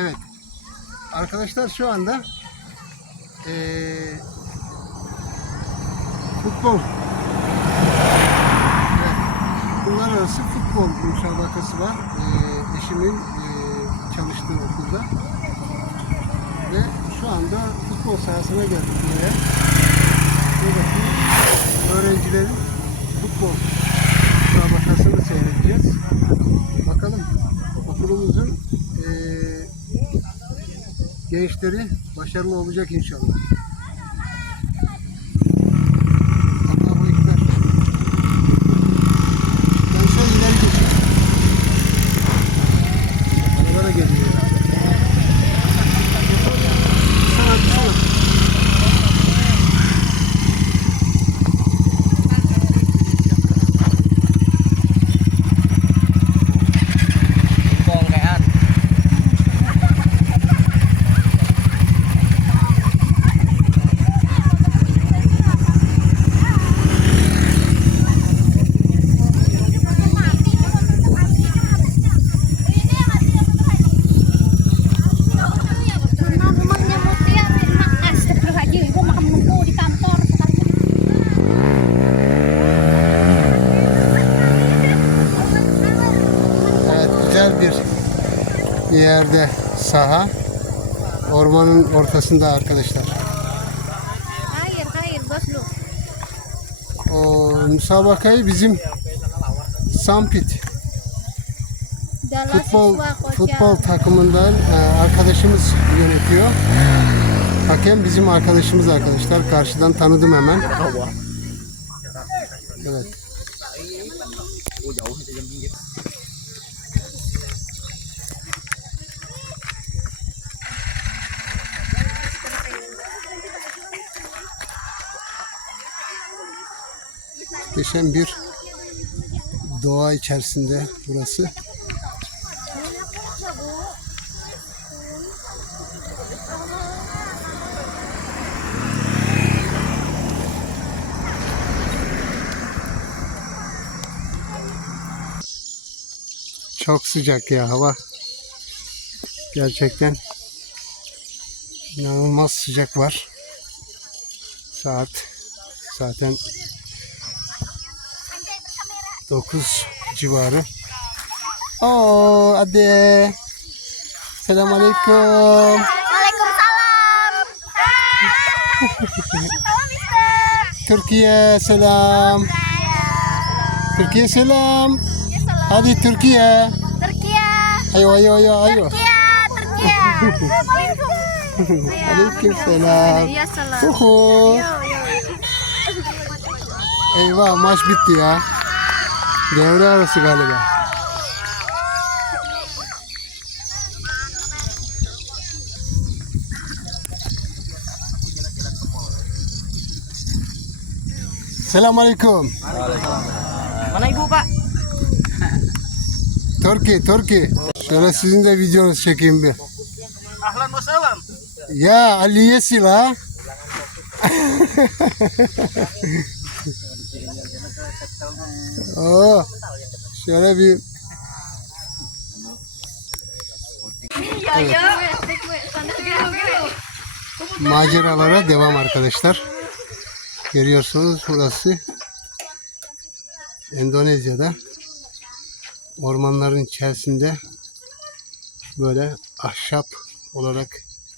Evet. Arkadaşlar şu anda eee futbol evet, bunlar arası futbol müsabakası var. Eee, eşimin eee, çalıştığı okulda. Ve şu anda futbol sahasına geldik buraya. Buradaki öğrencilerin futbol müsabakasını seyredeceğiz. Bakalım okulumuzun gençleri başarılı olacak inşallah. Yerde saha. Ormanın ortasında arkadaşlar. Hayır hayır lu O müsabakayı bizim Sampit futbol futbol takımından e, arkadaşımız yönetiyor. Hakem bizim arkadaşımız arkadaşlar. Karşıdan tanıdım hemen. Evet. Muhteşem bir doğa içerisinde burası. Çok sıcak ya hava. Gerçekten inanılmaz sıcak var. Saat zaten 9 civarı. Oo ade. Selamünaleyküm. Mister Türkiye selam. Türkiye selam. Hadi Türkiye. Turkiya Ayo ayo ayo ayo. Turkiya Turkiya Aleyküm selam. Ya salam Uhu. Yo yo Eyvah maç bitti ya. Devre arası galiba. Selamünaleyküm. Mana ibu pak? Türkiye, Türkiye. Şöyle sizin de videonuzu çekeyim bir. Ahlan salam Ya Aliye sila. Oo. Şöyle bir maceralara devam arkadaşlar. Görüyorsunuz burası Endonezya'da ormanların içerisinde böyle ahşap olarak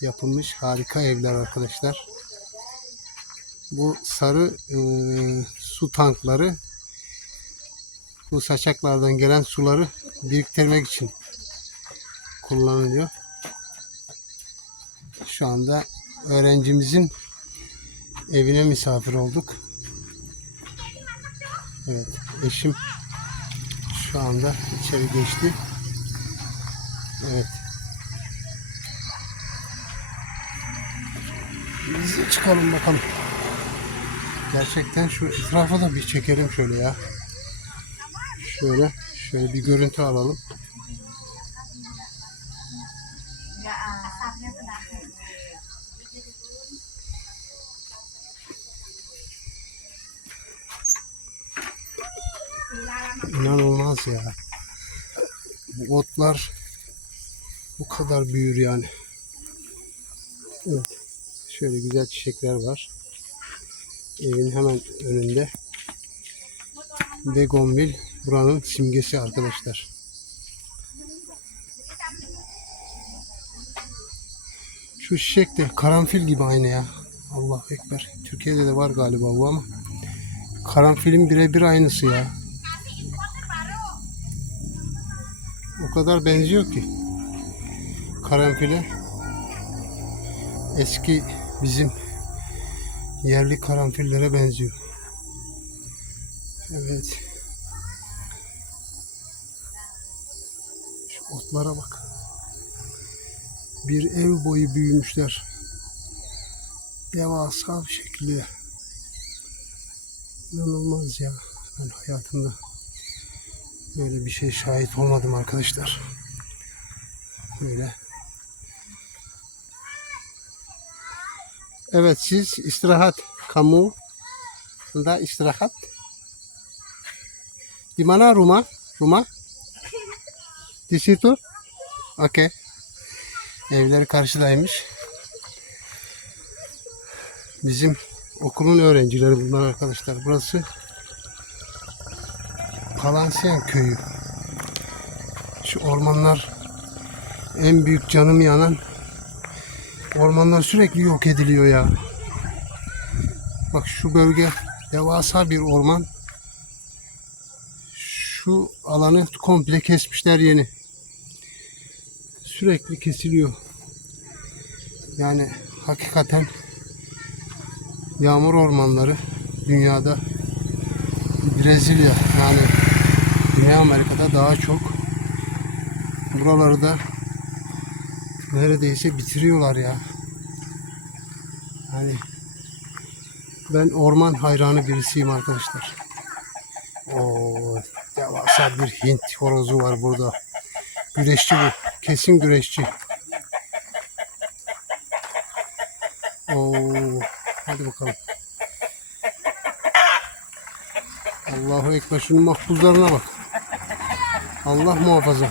yapılmış harika evler arkadaşlar. Bu sarı e, su tankları bu saçaklardan gelen suları biriktirmek için kullanılıyor. Şu anda öğrencimizin evine misafir olduk. Evet, eşim şu anda içeri geçti. Evet. Biz çıkalım bakalım. Gerçekten şu etrafa da bir çekelim şöyle ya. Şöyle, şöyle bir görüntü alalım. İnanılmaz ya. Bu otlar Bu kadar büyür yani. Evet. Şöyle güzel çiçekler var. Evin hemen önünde. Begonvil buranın simgesi arkadaşlar. Şu çiçek de karanfil gibi aynı ya. Allah ekber. Türkiye'de de var galiba bu ama. Karanfilin birebir aynısı ya. O kadar benziyor ki. Karanfile. Eski bizim yerli karanfillere benziyor. Evet. Otlara bak. Bir ev boyu büyümüşler. Devasa bir şekilde. İnanılmaz ya. Ben hayatımda böyle bir şey şahit olmadım arkadaşlar. Böyle. Evet siz istirahat. Kamu. Da istirahat. Di mana rumah? Rumah? Di situ? Okey. Evleri karşıdaymış. Bizim okulun öğrencileri bunlar arkadaşlar. Burası Palansiyen köyü. Şu ormanlar en büyük canım yanan ormanlar sürekli yok ediliyor ya. Bak şu bölge devasa bir orman. Şu alanı komple kesmişler yeni. Sürekli kesiliyor. Yani hakikaten yağmur ormanları dünyada Brezilya yani Güney Amerika'da daha çok buraları da neredeyse bitiriyorlar ya. Yani ben orman hayranı birisiyim arkadaşlar. O devasa bir Hint horozu var burada. Güreşçi bu. Kesin güreşçi. Oo, hadi bakalım. Allahu Ekber şunun mahpuzlarına bak. Allah muhafaza.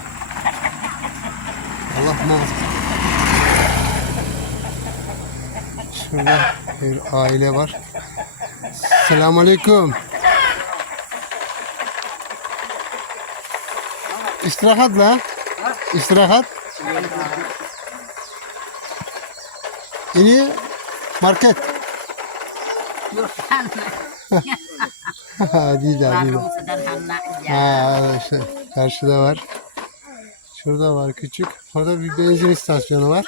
Allah muhafaza. Şurada bir aile var. Selamun Aleyküm. İstirahat la. İstirahat. Ini market. Warung sederhana aja. Ha işte karşıda var. Şurada var küçük. Orada bir benzin istasyonu var.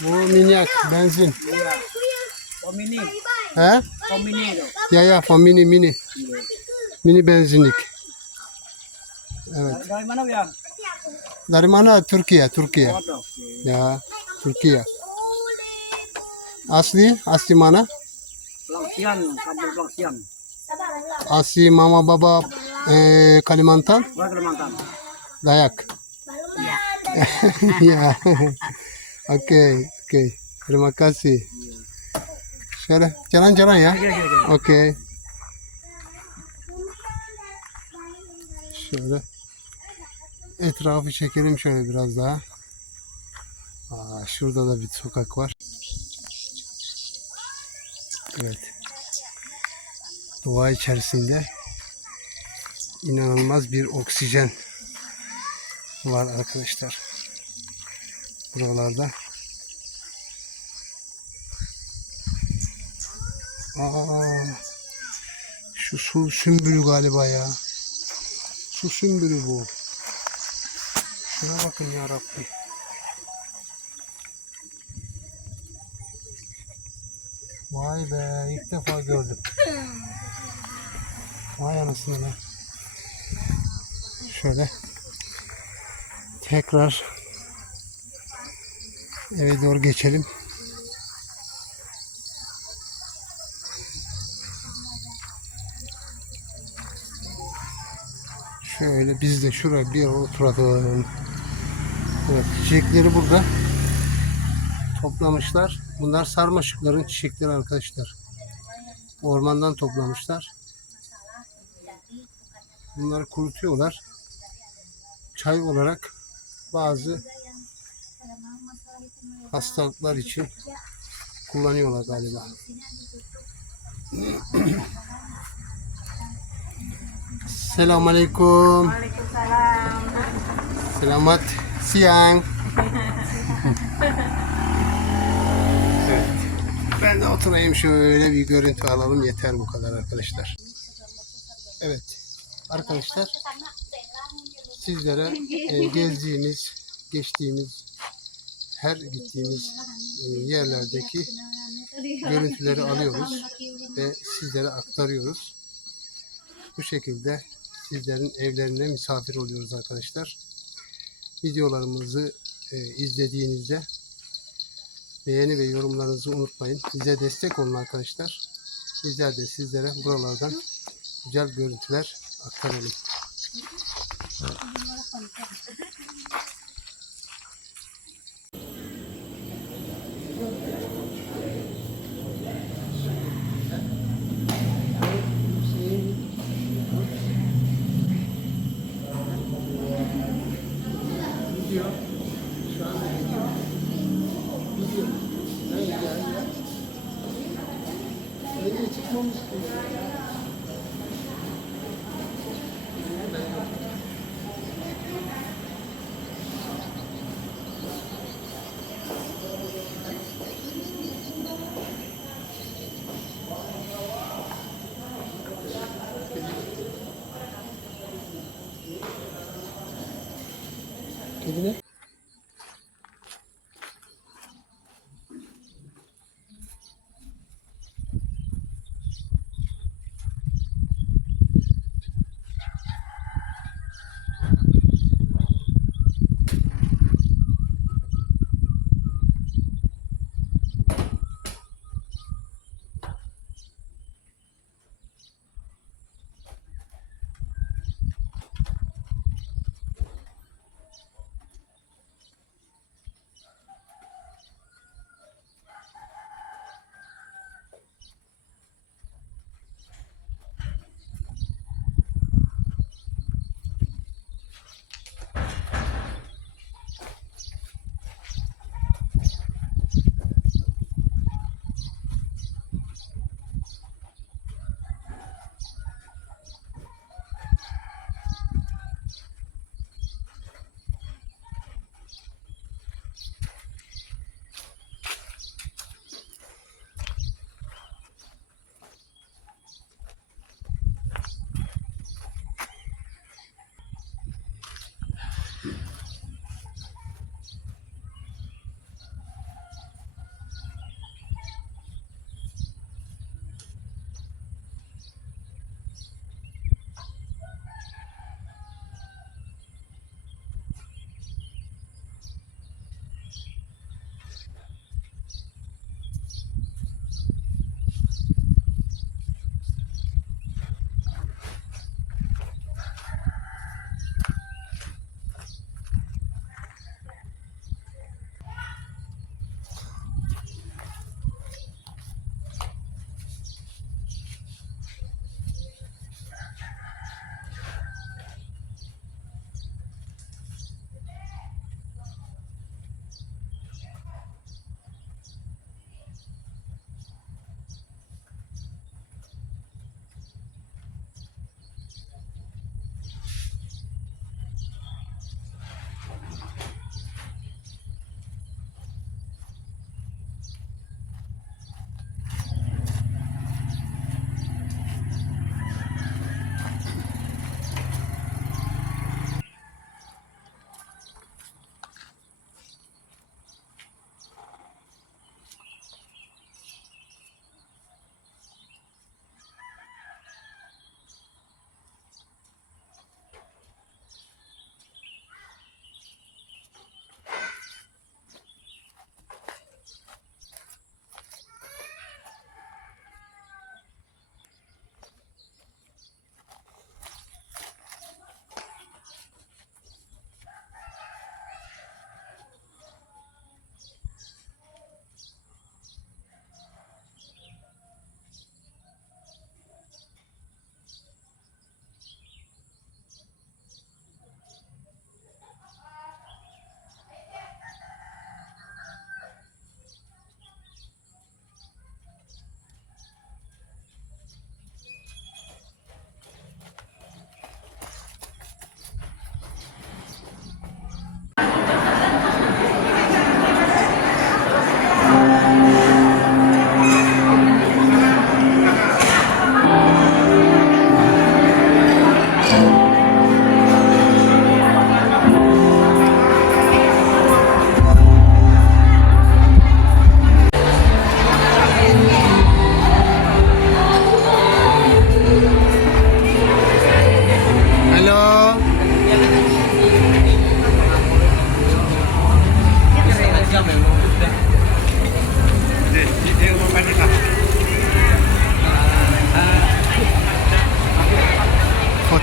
Bu minyak benzin. He? Ya ya mini mini. Mini benzinlik. Dari mana, ya? Dari mana? Turki ya, Turki ya. Ya, Turki ya. Asli, asli mana? Pelangsian, kampung Pelangsian. Asli mama baba eh, Kalimantan? Kalimantan. Dayak. Ya. ya. Oke, oke. Terima kasih. Sekarang jalan-jalan ya. Iya, iya, iya. Oke. Okay. Sekarang. Etrafı çekelim şöyle biraz daha. Aa, şurada da bir sokak var. Evet. Doğa içerisinde inanılmaz bir oksijen var arkadaşlar. Buralarda. Aa, şu su sümbülü galiba ya. Su sümbülü bu. Şuna bakın ya Rabbi. Vay be ilk defa gördüm. Vay anasını be. Şöyle tekrar eve doğru geçelim. Şöyle biz de şuraya bir oturalım. Evet, çiçekleri burada toplamışlar. Bunlar sarmaşıkların çiçekleri arkadaşlar. Ormandan toplamışlar. Bunları kurutuyorlar. Çay olarak bazı hastalıklar için kullanıyorlar galiba. Selamünaleyküm. Selamat siang. evet. Ben de oturayım şöyle bir görüntü alalım yeter bu kadar arkadaşlar. Evet arkadaşlar sizlere e, gezdiğimiz, geçtiğimiz, her gittiğimiz e, yerlerdeki görüntüleri alıyoruz ve sizlere aktarıyoruz. Bu şekilde sizlerin evlerine misafir oluyoruz arkadaşlar. Videolarımızı e, izlediğinizde beğeni ve yorumlarınızı unutmayın. Bize destek olun arkadaşlar. Bizler de sizlere buralardan güzel görüntüler aktaralım.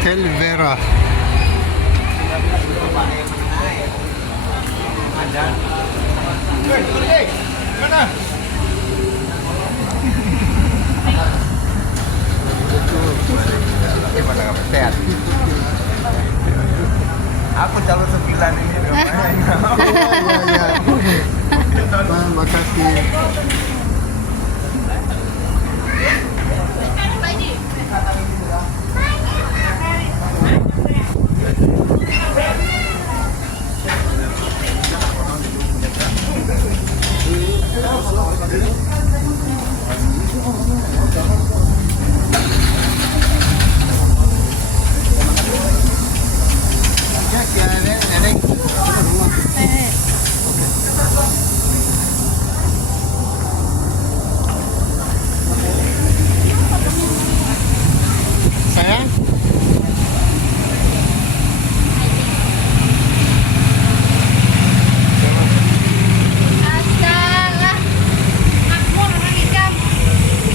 Helvera. Aku calon sembilan ini. Oh, iya, iya. Terima kasih.